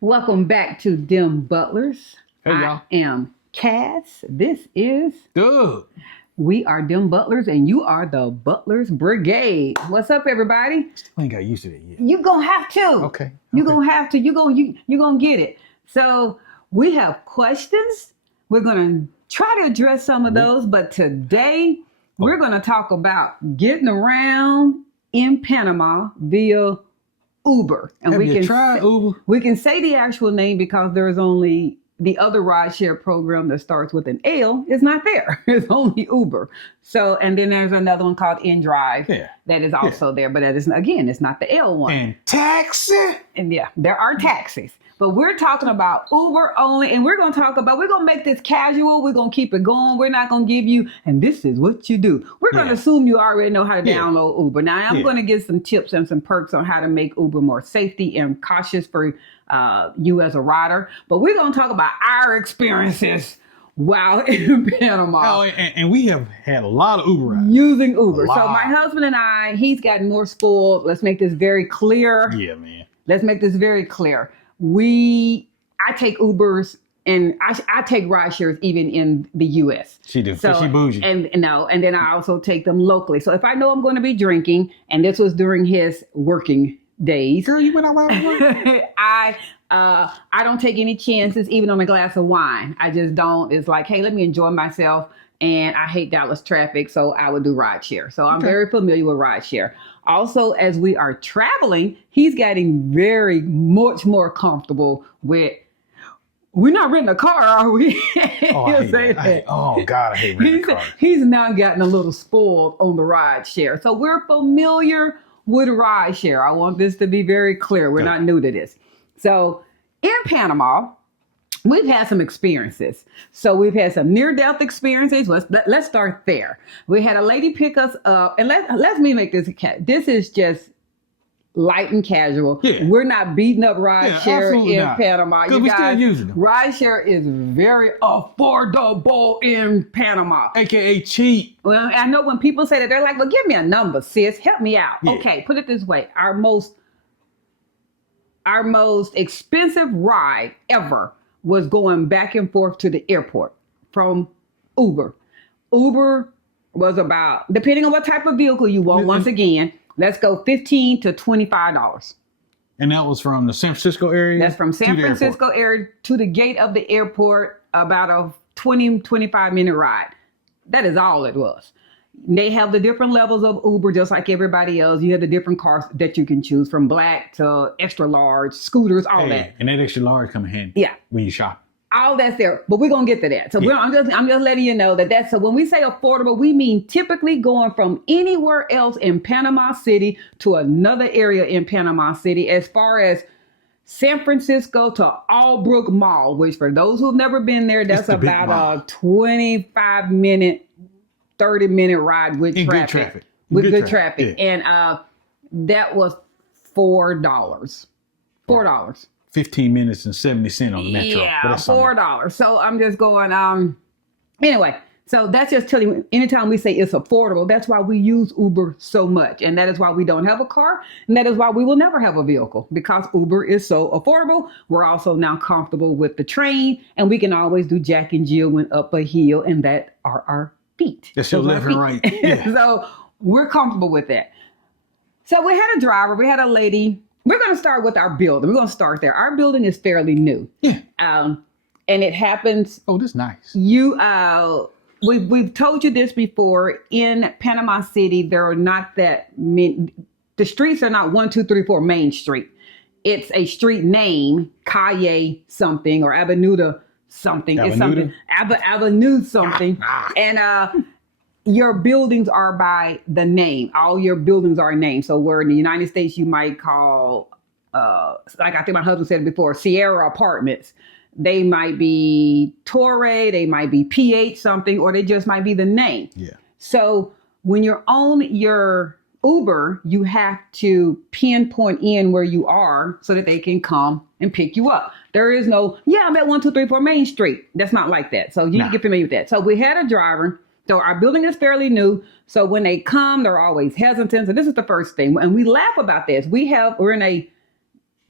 Welcome back to Dim Butlers. Hey, I y'all. am Cass. This is Good. We Are Dim Butlers, and you are the Butlers Brigade. What's up, everybody? Still ain't got used to that yet. You gonna have to. Okay. You gonna have to. You gonna get it. So we have questions. We're gonna try to address some of those, but today we're gonna talk about getting around in Panama via Uber. And Have you tried Uber? we can say the actual name because there is only the other rideshare program that starts with an L is not there. It's only Uber. So, and then there's another one called InDrive that is also there, but that is, again, it's not the L one. And taxi? And yeah, there are taxis. But we're talking about Uber only, and we're going to make this casual. We're going to keep it going. We're not going to give you, and this is what you do. We're going to assume you already know how to download Uber. Now, I'm going to give some tips and some perks on how to make Uber more safety and cautious for you as a rider. But we're going to talk about our experiences while in Panama. Oh, and we have had a lot of Uber rides. Using Uber. So my husband and I, he's gotten more spoiled. Let's make this very clear. Yeah, man. Let's make this very clear. I take Ubers and I take ride shares even in the U.S. She do. So she bougie. And then I also take them locally. So if I know I'm going to be drinking, and this was during his working days, Girl, you went out while working? I don't take any chances, even on a glass of wine. I just don't. It's like, hey, let me enjoy myself. And I hate Dallas traffic, so I would do rideshare. So I'm very familiar with rideshare. Also, as we are traveling, he's getting very much more comfortable with. We're not renting a car, are we? Oh, God, I hate renting cars. He's now gotten a little spoiled on the rideshare. So we're familiar with rideshare. I want this to be very clear. We're not new to this. So in Panama, we've had some experiences. So we've had some near-death experiences. Let's start there. We had a lady pick us up, and let me make this. This is just light and casual. Yeah. We're not beating up rideshare in Panama. Because we're still using them. Rideshare is very affordable in Panama. AKA cheap. Well, I know when people say that, they're like, well, give me a number, sis. Help me out. Yeah. Okay, put it this way. Our most expensive ride ever was going back and forth to the airport from Uber. Uber was about, depending on what type of vehicle you want, once again, let's go $15 to $25. And that was from the San Francisco area? That's from San Francisco area to the gate of the airport, about a 25 minute ride. That is all it was. They have the different levels of Uber, just like everybody else. You have the different cars that you can choose, from black to extra large, scooters, all that. And that extra large come in handy. Yeah. When you shop. All that's there, but we're gonna get to that. So I'm just letting you know that so when we say affordable, we mean typically going from anywhere else in Panama City to another area in Panama City. As far as San Francisco to Albrook Mall, which for those who've never been there, that's about a 25-minute, 30-minute ride with traffic. With good traffic. Yeah. And that was $4. $4. 15 minutes and 70 cents on the metro. Yeah, $4. So I'm just going, anyway, so that's just telling you, anytime we say it's affordable, that's why we use Uber so much. And that is why we don't have a car. And that is why we will never have a vehicle, because Uber is so affordable. We're also now comfortable with the train, and we can always do Jack and Jill when up a hill, and that are our feet. That's your left and right. Yeah. So we're comfortable with that. So we had a driver, we had a lady. We're going to start with our building. We're going to start there. Our building is fairly new. Yeah. And it happens. Oh, that's nice. We've told you this before. In Panama City, there are not that many. The streets are not 1, 2, 3, 4 Main Street. It's a street name, Calle something, or Avenida something. Avenida? It's something. Avenue something. And your buildings are by the name. All your buildings are named. So where in the United States you might call, like I think my husband said before, Sierra Apartments. They might be Torre, they might be PH something, or they just might be the name. Yeah. So when you're on your Uber, you have to pinpoint in where you are so that they can come and pick you up. There is no, I'm at 1, 2, 3, 4 Main Street. That's not like that. So you need to get familiar with that. So we had a driver. So our building is fairly new. So when they come, they're always hesitant. So this is the first thing. And we laugh about this. We're in a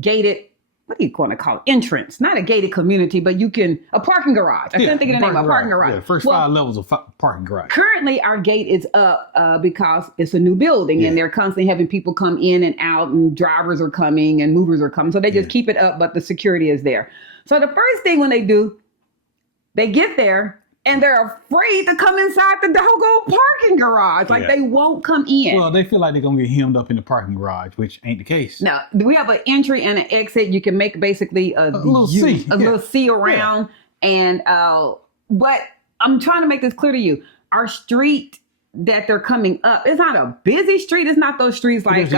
gated what are you going to call it? Entrance, not a gated community, but a parking garage. I couldn't think of the name of a parking garage. Yeah, first 5 levels of parking garage. Currently, our gate is up because it's a new building and they're constantly having people come in and out, and drivers are coming and movers are coming. So they just keep it up, but the security is there. So the first thing when they do, they get there and they're afraid to come inside the doggone parking garage. Like they won't come in. Well, they feel like they're going to get hemmed up in the parking garage, which ain't the case. No, we have an entry and an exit. You can make basically a little C. A little C around. And, but I'm trying to make this clear to you. Our street that they're coming up, it's not a busy street. It's not those streets like,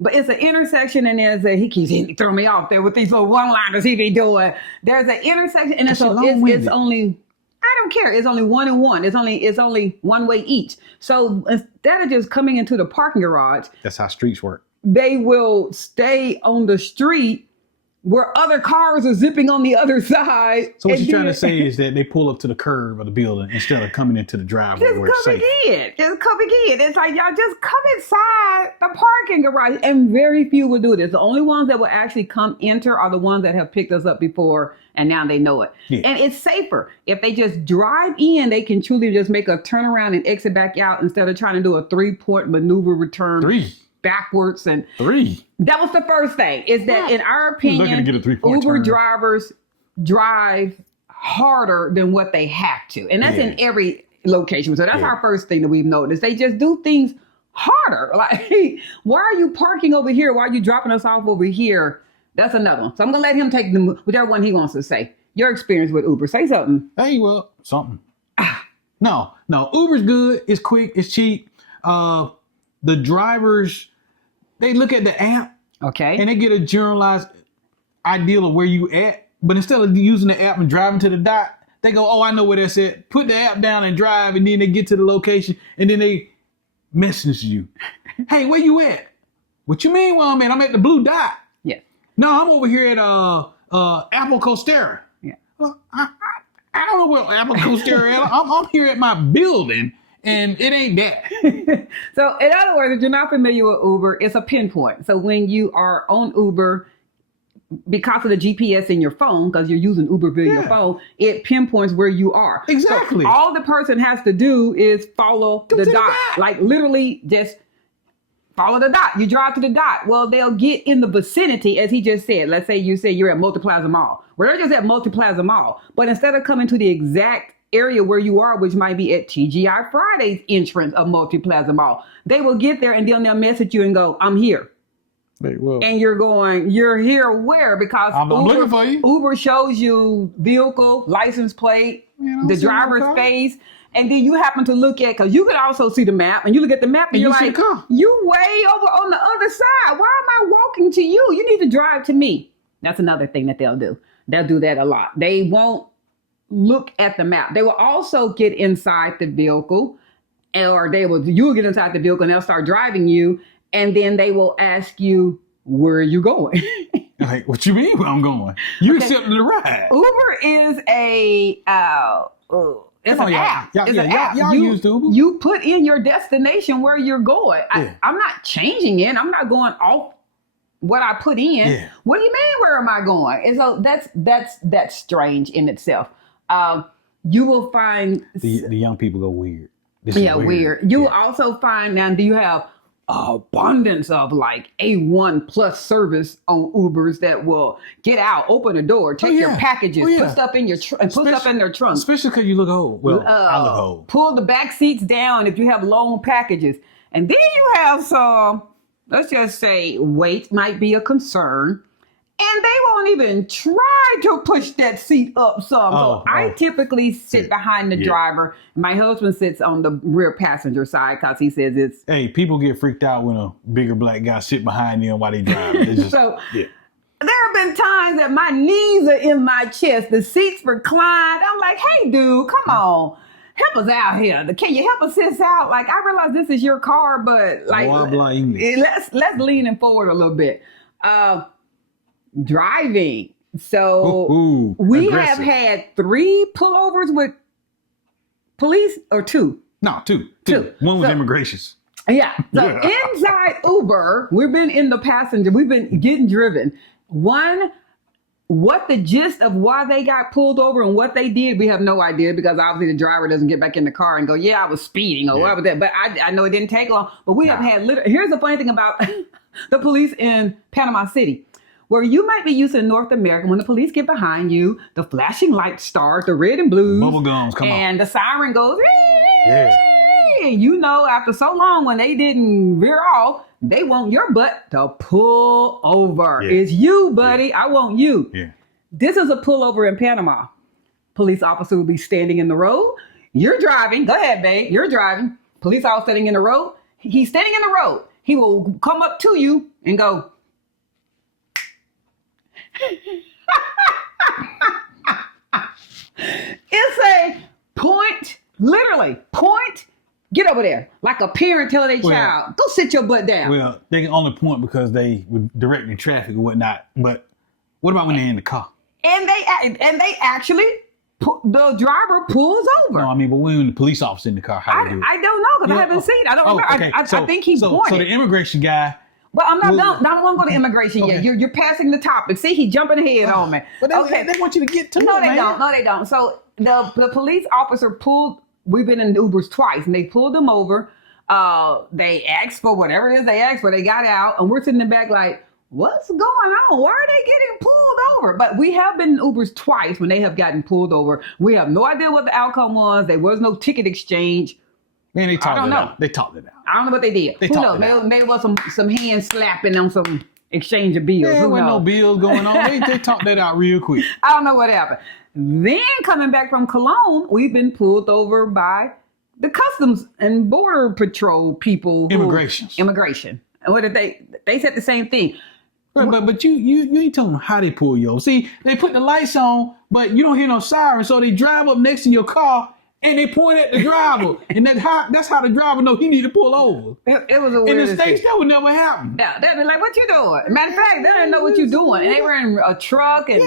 but it's an intersection, and he keeps throwing me off there with these little one-liners he be doing. There's an intersection, and it's only, I don't care. It's only 1 and 1. It's only one way each. So instead of just coming into the parking garage, that's how streets work. They will stay on the street where other cars are zipping on the other side. So what you're trying to say is that they pull up to the curb of the building instead of coming into the driveway where it's safe. Just come again. It's like, y'all just come inside the parking garage. And very few will do this. The only ones that will actually enter are the ones that have picked us up before, and now they know it. Yeah. And it's safer. If they just drive in, they can truly just make a turnaround and exit back out instead of trying to do a 3-point maneuver return. 3. Backwards. And 3. That was the first thing, is that in our opinion, Uber drivers drive harder than what they have to. And that's in every location. So that's our first thing that we've noticed. They just do things harder. Like, why are you parking over here? Why are you dropping us off over here? That's another one. So I'm going to let him take whichever one he wants to say. Your experience with Uber. Say something. Hey, well, something. No, Uber's good. It's quick. It's cheap. The drivers, they look at the app, and they get a generalized idea of where you at. But instead of using the app and driving to the dot, they go, "Oh, I know where that's at." Put the app down and drive, and then they get to the location, and then they message you, "Hey, where you at?" "What you mean? Well, I'm at the blue dot." Yeah. "No, I'm over here at Apple Costera." Yeah. Well, I don't know where Apple Costera is. I'm here at my building. And it ain't that. So in other words, if you're not familiar with Uber, it's a pinpoint. So when you are on Uber, because of the GPS in your phone, because you're using Uber via your phone, it pinpoints where you are. Exactly. So all the person has to do is follow the dot. Like literally just follow the dot. You drive to the dot. Well, they'll get in the vicinity, as he just said. Let's say you say you're at Multiplaza Mall. Well, they're just at Multiplaza Mall. But instead of coming to the exact area where you are, which might be at TGI Friday's entrance of Multiplaza Mall, they will get there and then they'll message you and go, "I'm here." And you're going, "You're here where?" Because I'm looking for you. Uber shows you vehicle, license plate, the driver's face, and then you happen to look at, because you can also see the map, and you look at the map and you're like, "You way over on the other side. Why am I walking to you? You need to drive to me." That's another thing that they'll do. They'll do that a lot. They won't look at the map. They will also get inside the vehicle, or you'll get inside the vehicle and they'll start driving you, and then they will ask you, "Where are you going?" Like, what you mean where I'm going? You accepted the ride. Uber is it's an app. Y'all use Uber. You put in your destination where you're going. I'm not changing it. I'm not going off what I put in. Yeah. What do you mean, where am I going? And so that's strange in itself. You will find the young people go weird. Weird. You will also find, now, do you have abundance of like A1 plus service on Ubers that will get out, open the door, take your packages, put stuff in your put stuff in their trunk. Especially because you look old. Well, I look old. Pull the back seats down if you have long packages. And then you have some, let's just say, weight might be a concern. And they won't even try to push that seat up some. I typically sit behind the driver. My husband sits on the rear passenger side because he says it's... Hey, people get freaked out when a bigger black guy sit behind them while they drive. There have been times that my knees are in my chest. The seats reclined. I'm like, "Hey, dude, come on. Help us out here. Can you help us this out? Like, I realize this is your car, but like, let's lean it forward a little bit." Driving. So we have had 3 pullovers with police, or 2. No, two. One was immigrations. Yeah. So inside Uber, we've been in the passenger. We've been getting driven. One What the gist of why they got pulled over and what they did, we have no idea, because obviously the driver doesn't get back in the car and go, yeah, I was speeding or whatever that. But I know it didn't take long. But we have had here's the funny thing about the police in Panama City. Where you might be used to in North America, when the police get behind you, the flashing lights start, the red and blues. Bubble gums, come on. And the siren goes, you know, after so long, when they didn't veer off, they want your butt to pull over. Yeah. It's you, buddy. I want you. Yeah. This is a pullover in Panama. Police officer will be standing in the road. You're driving. Go ahead, babe. You're driving. Police officer standing in the road. He's standing in the road. He will come up to you and go, it's a point, literally, point. Get over there. Like a parent telling their child, go sit your butt down. Well, they can only point because they were directing traffic and whatnot. But what about when they're in the car? And they actually, the driver pulls over. No, I mean, but when the police officer in the car, how they do it? I don't know, because I haven't seen. I don't remember. Okay. I think he pointed. So the immigration guy. But I'm not going to go to immigration yet. You're passing the topic. See, he's jumping ahead on me. But they want you to get to No, it, they man. don't. No, they don't. So the police officer pulled. We've been in Ubers twice, and they pulled them over. They asked for whatever it is they asked for. They got out, and we're sitting in the back like, what's going on? Why are they getting pulled over? But we have been in Ubers twice when they have gotten pulled over. We have no idea what the outcome was. There was no ticket exchange. Man, they talked it out. They talked it out. I don't know what they did. Who knows? Maybe it was some hand slapping on some exchange of bills. There wasn't no bills going on. They talked that out real quick. I don't know what happened. Then coming back from Cologne, we've been pulled over by the Customs and Border Patrol people. Immigration. And what did they said the same thing. But you ain't telling them how they pull you over. See, they put the lights on, but you don't hear no siren, so they drive up next to your car and they point at the driver. And that's how the driver know he need to pull over. It was a weird in the States, that would never happen. Yeah, they'd be like, what you doing? Matter of fact, they didn't know what you doing. And they were in a truck and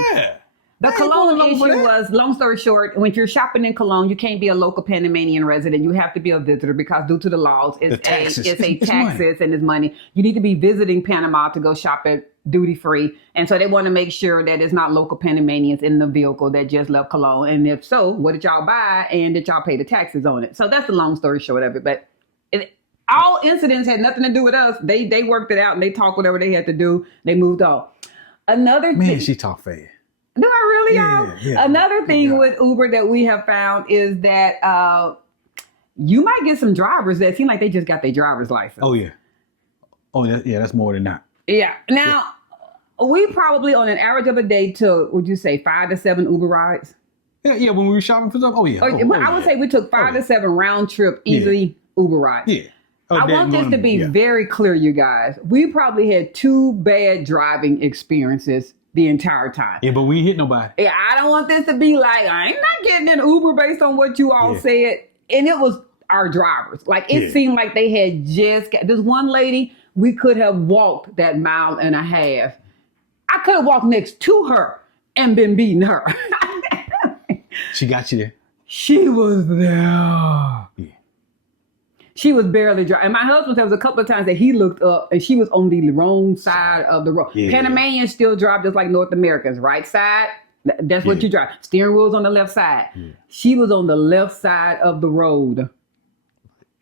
the Cologne issue was, long story short, when you're shopping in Cologne, you can't be a local Panamanian resident. You have to be a visitor because due to the laws, it's taxes and it's money. You need to be visiting Panama to go shop at duty free. And so they want to make sure that it's not local Panamanians in the vehicle that just left Cologne. And if so, what did y'all buy? And did y'all pay the taxes on it? So that's the long story short of it. But all incidents had nothing to do with us. They worked it out and they talked whatever they had to do. They moved on. Another thing. Man, she talk fast. Do I really, y'all? Yeah. Another thing with Uber that we have found is that you might get some drivers that seem like they just got their driver's license. Oh, yeah. Oh, that's more than that. Yeah. Now, we probably on an average of a day took, would you say, 5 to 7 Uber rides? Yeah, when we were shopping for stuff. Oh, yeah. I would say we took 5 to 7 round trip easily Uber rides. Yeah. I want this to be very clear, you guys. We probably had 2 bad driving experiences the entire time. Yeah, but we ain't hit nobody. Yeah, I don't want this to be like, I'm not getting an Uber based on what you all said. And it was our drivers. Like, it seemed like they had just got, this one lady, we could have walked that 1.5 miles. I could have walked next to her and been beating her. She got you there. She was there. Yeah. She was barely driving. And my husband, there was a couple of times that he looked up and she was on the wrong side of the road. Yeah. Panamanians still drive just like North Americans. Right side, that's what you drive. Steering wheel's on the left side. Yeah. She was on the left side of the road.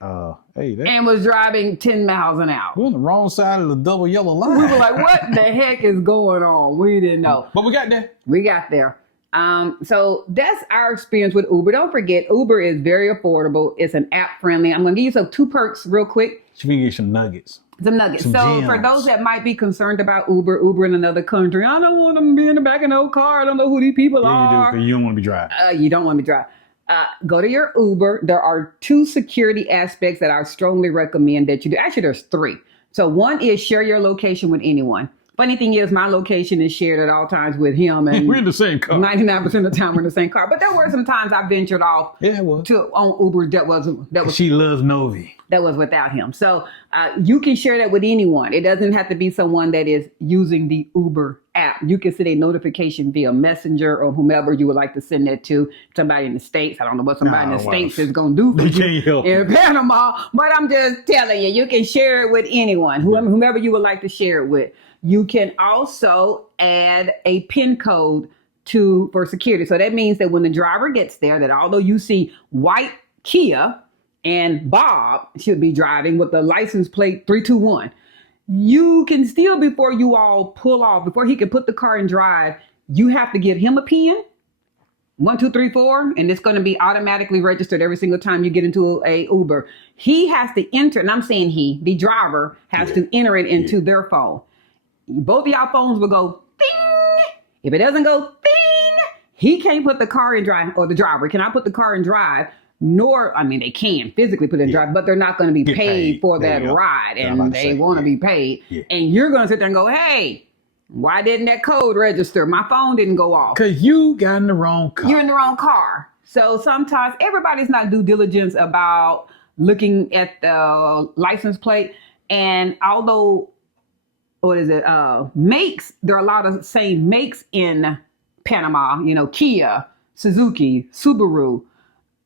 And was driving 10 miles an hour. We're on the wrong side of the double yellow line. We were like, what the heck is going on? We didn't know. But we got there. We got there. So that's our experience with Uber. Don't forget, Uber is very affordable. It's an app friendly. I'm going to give you 2 perks real quick. She can get some nuggets. Some gems. For those that might be concerned about Uber in another country, I don't want them to be in the back of no car. I don't know who these people are. You do, because you don't want to be driving. You don't want to be driving. Go to your Uber. There are 2 security aspects that I strongly recommend that you do. Actually, there's 3. So one is share your location with anyone. Funny thing is, my location is shared at all times with him, and we're in the same car. 99% of the time we're in the same car. But there were some times I ventured off on Uber that was. She loves Novi. that was without him. So you can share that with anyone. It doesn't have to be someone that is using the Uber app. You can send a notification via Messenger or whomever you would like to send that to. Somebody in the States. I don't know what somebody in the States is going to do for you in Panama, but I'm just telling you, you can share it with anyone, whomever you would like to share it with. You can also add a PIN code for security. So that means that when the driver gets there, that although you see white Kia and Bob should be driving with the license plate 321, you can still, before you all pull off, before he can put the car in drive, you have to give him a PIN, 1, 2, 3, 4, and it's going to be automatically registered every single time you get into a Uber. He has to enter, and I'm saying the driver has to enter it into their phone. Both of y'all phones will go ding. If it doesn't go ding, he can't put the car in drive, or the driver cannot put the car in drive. They can physically put it in drive, but they're not going to be paid for that ride, and they want to be paid. Yeah. And you're going to sit there and go, hey, why didn't that code register? My phone didn't go off. Because you got in the wrong car. You're in the wrong car. So sometimes everybody's not due diligence about looking at the license plate. And although, makes, there are a lot of same makes in Panama, Kia, Suzuki, Subaru.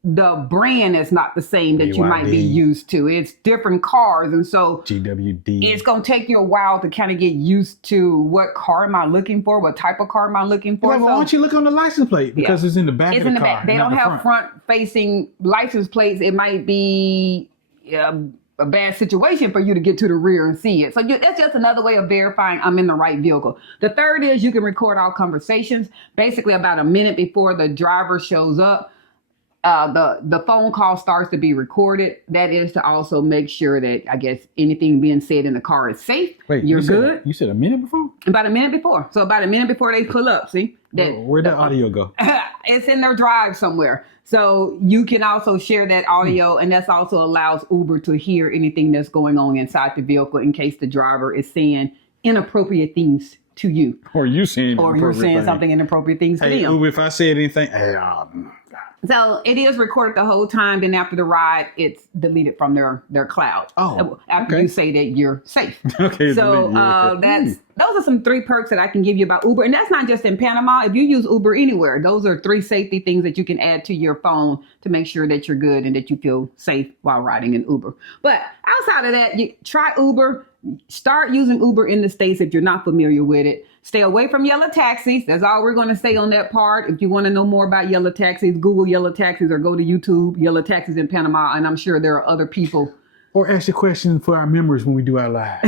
The brand is not the same that you might be used to. It's different cars. And so GWD. It's going to take you a while to kind of get used to what car am I looking for? What type of car am I looking for? Why don't you look on the license plate? Because it's in the back of the car. Back. They don't have front-facing license plates. It might be a bad situation for you to get to the rear and see it. So that's just another way of verifying I'm in the right vehicle. The third is you can record all conversations. Basically, about a minute before the driver shows up, the phone call starts to be recorded. That is to also make sure that, I guess, anything being said in the car is safe. Wait, you're good. You said a minute before? About a minute before. So about a minute before they pull up. See? Where'd the audio go? It's in their drive somewhere. So you can also share that audio, and that also allows Uber to hear anything that's going on inside the vehicle in case the driver is saying inappropriate things to you. Or you saying something inappropriate things to them. Uber, if I said anything, So it is recorded the whole time. Then after the ride, it's deleted from their cloud. After you say that you're safe. Okay. So those are some 3 perks that I can give you about Uber. And that's not just in Panama. If you use Uber anywhere, those are 3 safety things that you can add to your phone to make sure that you're good and that you feel safe while riding in Uber. But outside of that, you try Uber. Start using Uber in the States if you're not familiar with it. Stay away from yellow taxis. That's all we're going to say on that part. If you want to know more about yellow taxis, Google yellow taxis or go to YouTube, yellow taxis in Panama. And I'm sure there are other people. Or ask a question for our members when we do our live.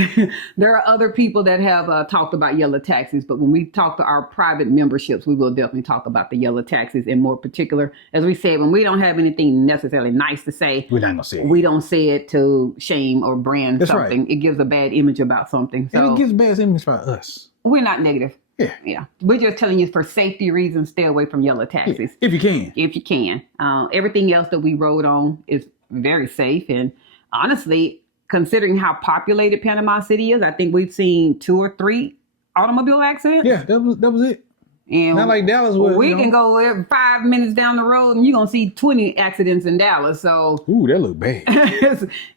There are other people that have talked about yellow taxis, but when we talk to our private memberships, we will definitely talk about the yellow taxis in more particular. As we said, when we don't have anything necessarily nice to say, we're not gonna say it. We don't say it to shame or brand That's something. Right. It gives a bad image about something. So and it gives a bad image about us. We're not negative. Yeah. We're just telling you for safety reasons, stay away from yellow taxis. Yeah. If you can. If you can. Everything else that we rode on is very safe. And honestly, considering how populated Panama City is, I think we've seen 2 or 3 automobile accidents. Yeah, that was it. And not like Dallas was. We can go every 5 minutes down the road and you're going to see 20 accidents in Dallas. So, ooh, that look bad.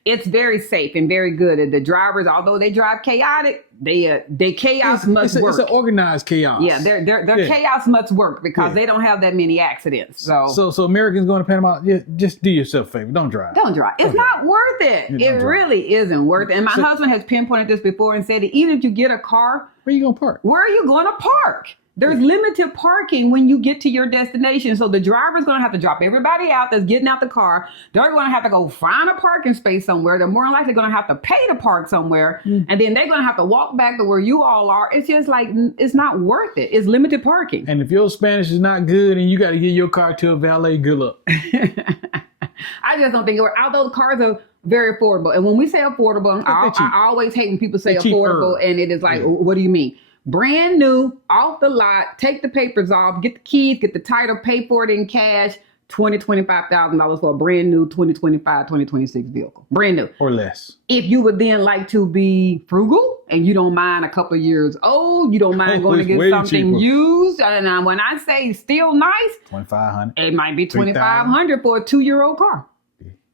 It's very safe and very good. The drivers, although they drive chaotic, they chaos must work. It's an organized chaos. Yeah, their chaos must work because they don't have that many accidents. So Americans going to Panama, just do yourself a favor. Don't drive. It's not worth it. It really isn't worth it. And my husband has pinpointed this before and said that even if you get a car, where are you going to park? Where are you going to park? There's limited parking when you get to your destination. So the driver's going to have to drop everybody out that's getting out the car. They're going to have to go find a parking space somewhere. They're more than likely going to have to pay to park somewhere. And then they're going to have to walk back to where you all are. It's just like, it's not worth it. It's limited parking. And if your Spanish is not good and you got to give your car to a valet, good luck. I just don't think it works. Although the cars are very affordable. And when we say affordable, I always hate when people say affordable and it is like, what do you mean? Brand new, off the lot, take the papers off, get the keys, get the title, pay for it in cash, $25,000 for a brand new 2025, 2026 vehicle. Brand new. Or less. If you would then like to be frugal and you don't mind a couple of years old, you don't mind going to get something used. And when I say still nice, $2,500. it might be $2,500 for a 2-year-old car.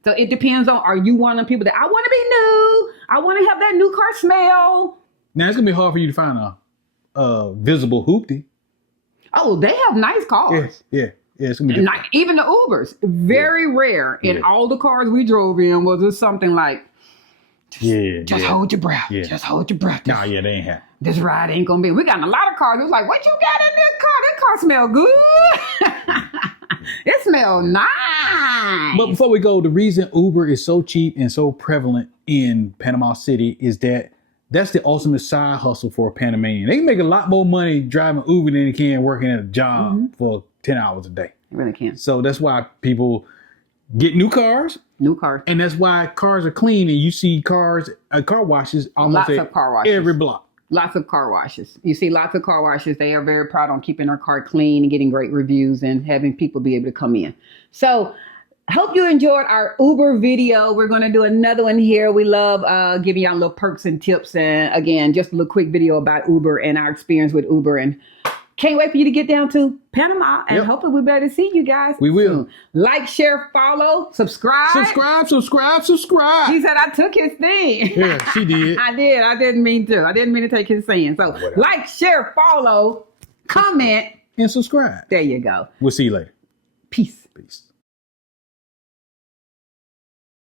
So it depends on, are you one of the people that I want to be new? I want to have that new car smell. Now it's gonna be hard for you to find a visible hoopty. Oh, they have nice cars. Yeah. It's gonna be different. Even the Ubers, very rare. And all the cars we drove in was just something like, just hold your breath. Yeah. Just hold your breath. Nah, they ain't happy. This ride ain't gonna be. We got in a lot of cars. It was like, what you got in this car? That car smell good. It smells nice. But before we go, the reason Uber is so cheap and so prevalent in Panama City is that's the ultimate side hustle for a Panamanian. They can make a lot more money driving Uber than they can working at a job for 10 hours a day. They really can. So that's why people get new cars. And that's why cars are clean, and you see car washes almost lots of car washes. Every block. Lots of car washes. You see lots of car washes. They are very proud on keeping their car clean and getting great reviews and having people be able to come in. So hope you enjoyed our Uber video. We're going to do another one here. We love giving y'all little perks and tips. And again, just a little quick video about Uber and our experience with Uber. And can't wait for you to get down to Panama. And hopefully we'll be able to see you guys. We will. Soon. Like, share, follow, subscribe. Subscribe. She said I took his thing. Yeah, she did. I did. I didn't mean to. I didn't mean to take his saying. So like, share, follow, comment. And subscribe. There you go. We'll see you later. Peace. Peace.